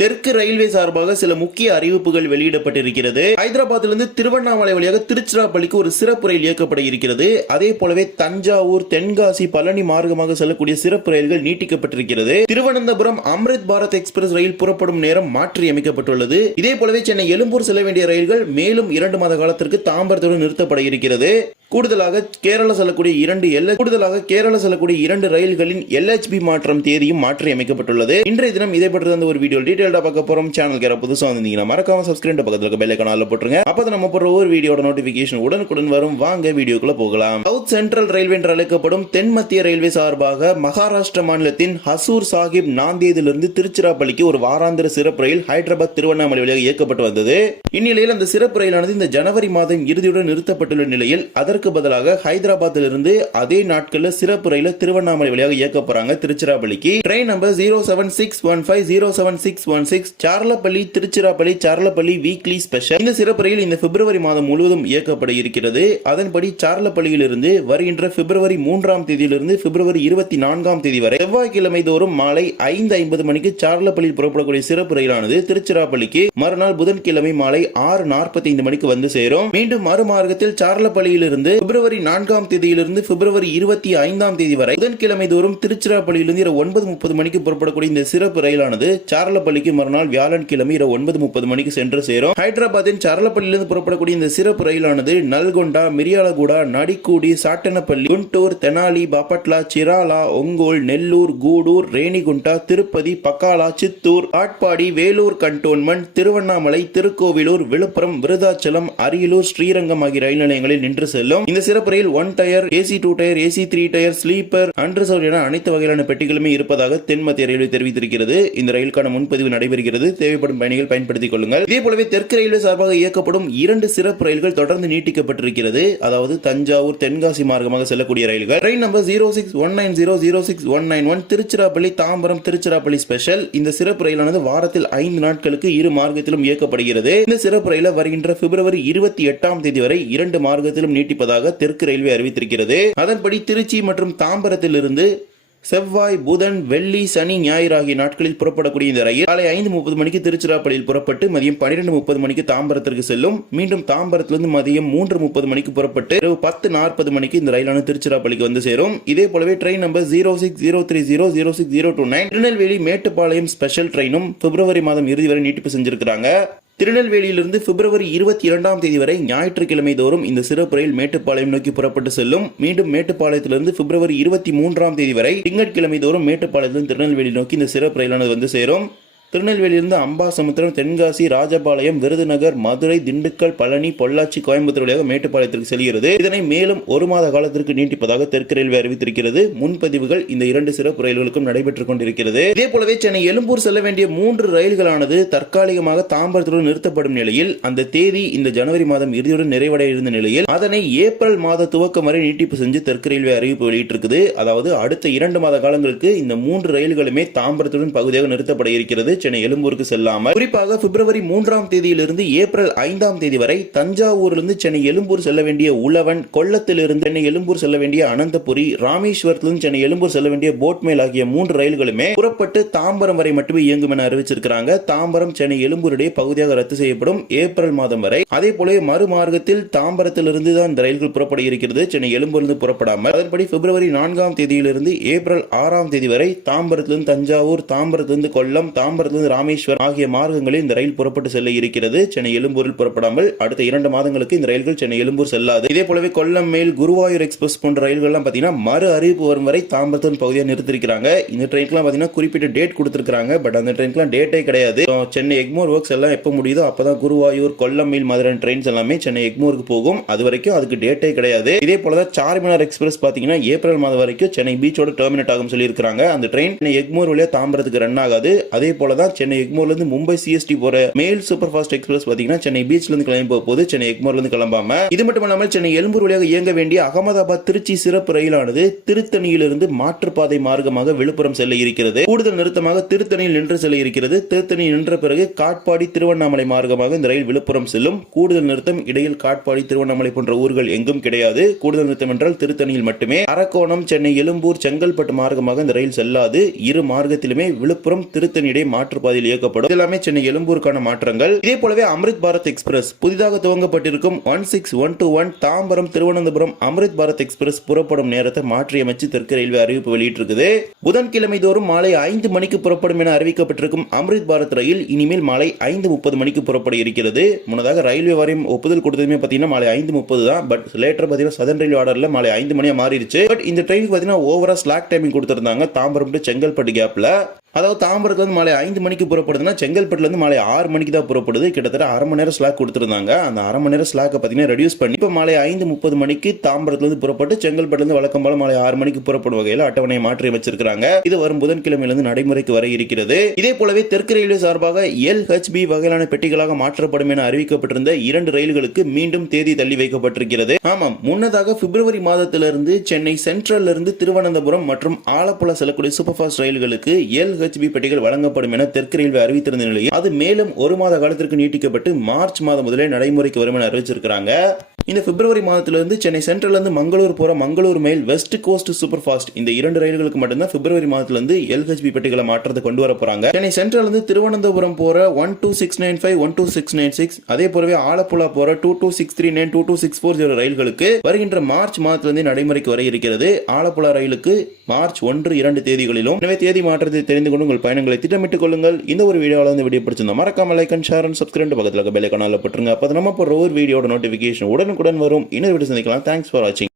தெற்கு ரயில்வே சார்பாக சில முக்கிய அறிவிப்புகள் வெளியிடப்பட்டிருக்கிறது. ஹைதராபாத்திலிருந்து திருவண்ணாமலை வழியாக திருச்சிராப்பள்ளிக்கு ஒரு சிறப்பு ரயில் இயக்கப்பட இருக்கிறது. அதே போலவே தஞ்சாவூர், தென்காசி, பழனி மார்க்கமாக செல்லக்கூடிய சிறப்பு ரயில்கள் நீட்டிக்கப்பட்டிருக்கிறது. திருவனந்தபுரம் அம்ரித் பாரத் எக்ஸ்பிரஸ் ரயில் புறப்படும் நேரம் மாற்றி அமைக்கப்பட்டுள்ளது. இதே போலவே சென்னை எழும்பூர் செல்ல வேண்டிய ரயில்கள் மேலும் 2 மாத காலத்திற்கு தாம்பரத்துடன் நிறுத்தப்பட இருக்கிறது. கூடுதலாக கேரளா செல்லக்கூடிய 2 ரயில்களின் LHB மாற்றம் தேதியும் மாற்றி அமைக்கப்பட்டுள்ளது. இன்றைய தினம் இதை பற்றி ஒரு வீடியோ டீடைலா பார்க்க போறோம். சேனலுக்கு புதுசா வந்தீங்கன்னா மறக்காம சப்ஸ்கிரைப் பக்கத்துல இருக்க பெல் ஐகானை போட்டுருங்க. அப்பதான் நம்ம போற ஒவ்வொரு வீடியோட நோட்டிபிகேஷன் உடனுக்குடன் வரும். வாங்க வீடியோக்குள்ள போகலாம். சவுத் சென்ட்ரல் ரயில்வே என்று அழைக்கப்படும் தென் மத்திய ரயில்வே சார்பாக மகாராஷ்டிரா மாநிலத்தின் ஹசூர் சாஹிப் நாந்தேதிலிருந்து திருச்சிராப்பள்ளிக்கு ஒரு வாராந்திர சிறப்பு ரயில் ஹைதராபாத் திருவண்ணாமலை வழியாக இயக்கப்பட்டு வந்தது. இந்நிலையில் அந்த சிறப்பு ரயிலானது இந்த ஜனவரி மாதம் இறுதியுடன் நிறுத்தப்பட்டுள்ள நிலையில் அதற்கு பதிலாக ஹைதராபாத்திலிருந்து அதே நாட்களில் சிறப்பு ரயில திருவண்ணாமலை வழியாக இயக்க போறாங்க திருச்சிராப்பள்ளிக்கு. Train number 07615 Charlapalli Tiruchirappalli Charlapalli weekly special. இந்த சிறப்பு ரயில் இந்த பிப்ரவரி மாதம் முழுவதும் இயக்கப்பட இருக்கிறது. அதன்படி சார்லப்பள்ளியிலிருந்து வருகின்ற பிப்ரவரி 3ஆம் தேதியிலிருந்து பிப்ரவரி 24ஆம் தேதி வரை செவ்வாய்க்கிழமை தோறும் மாலை 5:50 மணிக்கு சார்லப்பள்ளியில் புறப்படக்கூடிய சிறப்பு ரயிலானது திருச்சிராப்பள்ளிக்கு மறுநாள் புதன்கிழமை மாலை 6:45 மணிக்கு வந்து சேரும். மீண்டும் மறுமார்க்கத்தில் சார்லப்பள்ளியிலிருந்து பிப்ரவரி 4ஆம் தேதியிலிருந்து பிப்ரவரி 25ஆம் தேதி வரை புதன்கிழமை தோறும் திருச்சிராப்பள்ளியிலிருந்து இரவு 9:30 மணிக்கு புறப்படக்கூடிய இந்த சிறப்பு ரயிலானது சார்லப்பள்ளிக்கு மறுநாள் வியாழன்கிழமை இரவு 9:30 மணிக்கு சென்று சேரும். ஹைதராபாத்தின் சார்லப்பள்ளியிலிருந்து புறப்படக்கூடிய இந்த சிறப்பு ரயிலானது நல்கொண்டா, மிரியாலகுடா, நடிக்கூடி, சாட்டனப்பள்ளி, குண்டூர், தெனாலி, பாப்பட்லா, சிராலா, ஒங்கோல், நெல்லூர், கூடூர், ரேணிகுண்டா, திருப்பதி, பக்காலா, சித்தூர், காட்பாடி, வேலூர் கண்டோன்மெண்ட், திருவண்ணாமலை, திருக்கோவிலூர், விழுப்புரம், விருதாச்சலம், அரியலூர், ஸ்ரீரங்கம் ஆகிய ரயில் நிலையங்களில் நின்று செல்லும். இந்த சிறப்பு rail 1 tier, AC 2 tier, AC 3 tier, sleeper, unreserved என அனைத்து வகையான பெட்டிகளுமே இருப்பதாக தென் மத்திய ரயில்வே தெரிவித்திருக்கிறது. இந்த ரயிலுக்கான முன்பதிவு நடைபெறுகிறது. தேவைப்படும் பயணிகள் பயன்படுத்திக் கொள்ளுங்கள். இதே போலவே தெற்கு ரயில்வே சார்பாக இயக்கப்படும் 2 சிறப்பு ரயில்கள் தொடர்ந்து நீட்டிக்கப்பட்டிருக்கிறது. அதாவது தஞ்சாவூர், தென்காசி மார்க்கமாக செல்லக்கூடிய ரயில்கள். Train number 06190, 06191 Tiruchirappalli Tambaram Tiruchirappalli special. இந்த சிறப்பு ரயிலானது வாரத்தில் 5 நாட்களுக்கு 2 மார்க்கத்திலும் இயக்கப்படுகிறது. இந்த சிறப்பு ரயில வருகின்ற பிப்ரவரி 28ஆம் தேதி வரை 2 மார்க்கத்திலும் நீட்டிப்பதாக தெற்கு ரயில்வே அறிவித்திருக்கிறது. அதன்படி திருச்சி மற்றும் தாம்பரத்திலிருந்து செவ்வாய், புதன், வெள்ளி, சனி, ஞாயிறு ஆகிய நாட்களில் புறப்படக்கூடிய இந்த ரயில் காலை 5:30 மணிக்கு திருச்சிராப்பள்ளியில் புறப்பட்டு மதியம் 12:30 மணிக்கு தாம்பரத்திற்கு செல்லும். மீண்டும் தாம்பரத்திலிருந்து மதியம் 3:30 மணிக்கு புறப்பட்டு இரவு 10:40 மணிக்கு இந்த ரயிலானது திருச்சிராப்பள்ளிக்கு வந்து சேரும். இதே போலவே train number 06030, 06029 Tirunelveli Mettupalayam special ட்ரெயினும் பிப்ரவரி மாதம் இறுதி வரை நீட்டிப்பு செஞ்சிருக்கிறாங்க. திருநெல்வேலியிலிருந்து பிப்ரவரி 22ஆம் தேதி வரை ஞாயிற்றுக்கிழமை தோறும் இந்த சிறப்பு ரயில் மேட்டுப்பாளையம் நோக்கி புறப்பட்டு செல்லும். மீண்டும் மேட்டுப்பாளையத்திலிருந்து பிப்ரவரி 23ஆம் தேதி வரை திங்கட்கிழமை தோறும் மேட்டுப்பாளையத்திலிருந்து திருநெல்வேலி நோக்கி இந்த சிறப்பு ரயிலானது வந்து சேரும். திருநெல்வேலியிலிருந்து அம்பாசமுத்திரம், தென்காசி, ராஜபாளையம், விருதுநகர், மதுரை, திண்டுக்கல், பழனி, பொள்ளாச்சி, கோயம்புத்தூர் வழியாக மேட்டுப்பாளையத்திற்கு செல்கிறது. இதனை மேலும் 1 மாத காலத்திற்கு நீட்டிப்பதாக தெற்கு ரயில்வே அறிவித்திருக்கிறது. முன்பதிவுகள் இந்த 2 சிறப்பு ரயில்களுக்கும் நடைபெற்றுக் கொண்டிருக்கிறது. இதே போலவே சென்னை எழும்பூர் செல்ல வேண்டிய 3 ரயில்களானது தற்காலிகமாக தாம்பரத்துடன் நிறுத்தப்படும் நிலையில் அந்த தேதி இந்த ஜனவரி மாதம் இறுதியுடன் நிறைவடைய இருந்த நிலையில் அதனை ஏப்ரல் மாத துவக்கம் வரை நீட்டிப்பு செஞ்சு தெற்கு ரயில்வே அறிவிப்பு வெளியிட்டிருக்குது. அதாவது அடுத்த 2 மாத காலங்களுக்கு இந்த 3 ரயில்களுமே தாம்பரத்துடன் பகுதியாக நிறுத்தப்பட இருக்கிறது. சென்னை எழும்பூருக்கு செல்லாமல் குறிப்பாக பிப்ரவரி 3ஆம் தேதியிலிருந்து ஏப்ரல் 5ஆம் தேதி வரை தஞ்சாவூரிலிருந்து சென்னை எழும்பூர் செல்ல வேண்டிய உழவன், கொல்லத்திலிருந்து சென்னை எழும்பூர் செல்ல வேண்டிய அனந்தபுரி, ராமேஸ்வரத்திலிருந்து சென்னை எழும்பூர் செல்ல வேண்டிய போட்மேல் ஆகிய 3 ரயில்களுமே புறப்பட்டு தாம்பரம் வரை மட்டுமே இயங்கும் என அறிவிச்சிருக்கிறாங்க. தாம்பரம் சென்னை எழும்பூருடைய பகுதியாக ரத்து செய்யப்படும் ஏப்ரல் மாதம் வரை. அதே போல மறுமார்க்கத்தில் தாம்பரத்திலிருந்து தான் இந்த ரயில்கள் புறப்பட இருக்கிறது. சென்னை எழும்பூரிலிருந்து புறப்படாமல் அதன்படி பிப்ரவரி 4ஆம் தேதியிலிருந்து ஏப்ரல் 6ஆம் தேதி வரை தாம்பரத்திலிருந்து தஞ்சாவூர், தாம்பரத்திலிருந்து கொல்லம், தாம்பரத்திலிருந்து ராமேஸ்வரம் ஆகிய மார்க்கங்களில் இந்த ரயில் புறப்பட்டு செல்ல இருக்கிறது. சென்னை எழும்பூரில் புறப்படாமல் அடுத்த 2 மாதங்களுக்கு இந்த ரயில்கள் சென்னை எழும்பூர் செல்லாது. இதே போலவே கொல்லம் மேல், குருவாயூர் எக்ஸ்பிரஸ் போன்ற ரயில்கள் எல்லாம் பாத்தீங்கன்னா மறு அறிவிப்பு வரும் வரை தாம்பரத்தின் பகுதியாக நிறுத்திருக்கிறாங்க. இந்த ட்ரெயின்லாம் பாத்தீங்கன்னா குறிப்பிட்ட டேட் கொடுத்திருக்காங்க. பட் அந்த ட்ரெயின்லாம் டேட்டே கிடையாது. சென்னை எக்மோர் ஒர்க்ஸ் எல்லாம் எப்ப முடியுதோ அப்பதான் குருவாயூர், கொல்லம் மேல் மதுரை ட்ரெயின்ஸ் எல்லாமே சென்னை எக்மோருக்கு போகும். அது வரைக்கும் அதுக்கு டேட்டே கிடையாது. இதே போலதான் சார்மினார் எக்ஸ்பிரஸ் பாத்தீங்கன்னா ஏப்ரல் மாதம் வரைக்கும் சென்னை பீச்சோட டெர்மினேட் ஆகும் சொல்லி இருக்காங்க. அந்த ட்ரெயின் சென்னை எக்மோர் வழியா தாம்பரத்துக்கு ரன் ஆகாது. அதே போலதான் சென்னை எக்மோர்ல இருந்து மும்பை CST போற மேல் சூப்பர் ஃபாஸ்ட் எக்ஸ்பிரஸ் பாத்தீங்கன்னா சென்னை பீச்ல இருந்து கிளம்பி போகுது, சென்னை எக்மோர்ல இருந்து கிளம்பாம. இது மட்டும் இல்லாமல் சென்னை எழும்பூர் வழியாக இயங்க வேண்டிய அகமதாபாத் திருச்சி சிறப்பு ரயிலானது திருத்தணியிலிருந்து மாற்றுப்பாதை மார்க்கமாக விழுப்புரம் செல்ல இருக்கிறது. கூடுதல் நிறுத்தமாக திருத்தணியில் நின்று செல்ல இருக்கிறது. திருத்தணியில் நின்ற பிறகு காட்பாடி, திருவண்ணாமலை மார்க்கமாக இந்த ரயில் விழுப்புரம் செல்லும். கூடுதல் நிறுத்தம் இடையில் காட்பாடி, திருவண்ணாமலை போன்ற ஊர்கள் எங்கும் கிடையாது. கூடுதல் நிறுத்தம் என்றால் திருத்தணியில் மட்டுமே. அரக்கோணம், சென்னை எழும்பூர், செங்கல்பட்டு மார்க்கமாக இந்த ரயில் செல்லாது. 2 மார்க்கத்திலுமே விழுப்புரம், திருத்தணி இடையே மாற்றுப்பாதையில் இயக்கப்படும். இது எல்லாமே சென்னை எழும்பூருக்கான மாற்றங்கள். இதே போலவே அம்ரித் பாரத் எக்ஸ்பிரஸ் புதிதாக துவங்கப்பட்டிருக்கும் 16121 தாம்பரம் திருவனந்தபுரம் அம்ரித் பாரத் எக்ஸ்பிரஸ் புறப்படும் நேரத்தை மாற்றியமைச்சு தெற்கு ரயில்வே அறிவிப்பு வெளியிட்டிருக்குது. புதன்கிழமை தோறும் மாலை 5 மணிக்கு புறப்படும் என அறிவிக்கப்பட்டிருக்கும் அம்ரித் பாரத் ரயில் இனிமேல் மாலை 5:30 மணிக்கு புறப்பட இருக்கிறது. முன்னதாக ரயில்வே வாரியம் ஒப்புதல் கொடுத்ததுமே பாத்தீங்கன்னா மாலை 5:30 தான். பட் லேட்டர் பாத்தீங்கன்னா சதன் ரயில் ஆர்டர்ல மாலை 5 மணியா மாறிடுச்சு. பட் இந்த ட்ரெயினுக்கு பாத்தீங்கன்னா ஓவரா ஸ்லாக் டைமிங் கொடுத்திருந்தாங்க தாம்பரம் டு செங்கல்பட்டு கேப்ல. அதாவது தாம்பரத்துல இருந்து மாலை 5 மணிக்கு புறப்படுதுன்னா செங்கல்பட்டுல இருந்து மாலை 6 மணிக்கு தான் புறப்படுது. கிட்டத்தட்ட அரை மணி நேரம் ஸ்லாக் கொடுத்திருந்தாங்க. அந்த அரை மணி நேரம் ஸ்லாக்கை பாத்தீங்கன்னா ரெடியூஸ் பண்ணி இப்ப மாலை 5:30 மணிக்கு தாம்பரத்துல இருந்து புறப்பட்டு செங்கல்பட்டுல இருந்து வழக்கம் போல மாலை 6 மணிக்கு புறப்படும் வகையில் அட்டவணையை மாற்றி வச்சிருக்காங்க. இது வரும் புதன்கிழமையிலிருந்து நடைமுறைக்கு வர இருக்கிறது. இதே போலவே தெற்கு ரயில்வே சார்பாக LHB வகையிலான பெட்டிகளாக மாற்றப்படும் என அறிவிக்கப்பட்டிருந்த 2 ரயில்களுக்கு மீண்டும் தேதி தள்ளி வைக்கப்பட்டிருக்கிறது. ஆமாம், முன்னதாக பிப்ரவரி மாதத்திலிருந்து சென்னை சென்ட்ரல் இருந்து திருவனந்தபுரம் மற்றும் ஆலப்புழா செல்லக்கூடிய சூப்பர் ஃபாஸ்ட் ரயில்களுக்கு LHB பெட்டிகள் வழங்கப்படும் என தெற்கு ரயில்வே அறிவித்திருந்த நிலையில் அது மேலும் 1 மாத காலத்திற்கு நீட்டிக்கப்பட்டு மார்ச் மாதம் முதலே நடைமுறைக்கு வரும் என அறிவிச்சிருக்காங்க. இந்த பிப்ரவரி மாதத்திலிருந்து சென்னை சென்ட்ரல் இருந்து மங்களூர் போற Mangalore mail west coast super fast இந்த 2 ரயில்களுக்கு மட்டும்தான் பிப்ரவரி மாதத்திலிருந்து LHB பெட்டிகளை மாற்றத்தை கொண்டு வர போறாங்க. சென்னை சென்ட்ரல் இருந்து திருவனந்தபுரம் போற 12695 12696 அதே போலவே ஆலப்புழா போற 22639 22640 ரயில்களுக்கு வருகின்ற மார்ச் மாதத்திலிருந்து நடைமுறைக்கு வர இருக்கிறது. ஆலப்புழா ரயிலுக்கு மார்ச் 1-2 தேதிகளிலும். எனவே தேதி மாற்றத்தை தெரிந்து கொண்டு உங்கள் பயணங்களை திட்டமிட்டுக் கொள்ளுங்கள். இந்த ஒரு வீடியோவில் வந்து வீடியோ பிடிச்சிருந்தா மறக்காம like and share and subscribe பக்கத்தில் பெல் ஐகானை போட்டுருங்க. அப்போ நம்ம போற ஒரு வீடியோட நோட்டிபிகேஷன் உடனுக்குடன் வரும். இன்னொரு வீடியோ சந்திக்கலாம். தேங்க்ஸ் ஃபார் வாட்சிங்.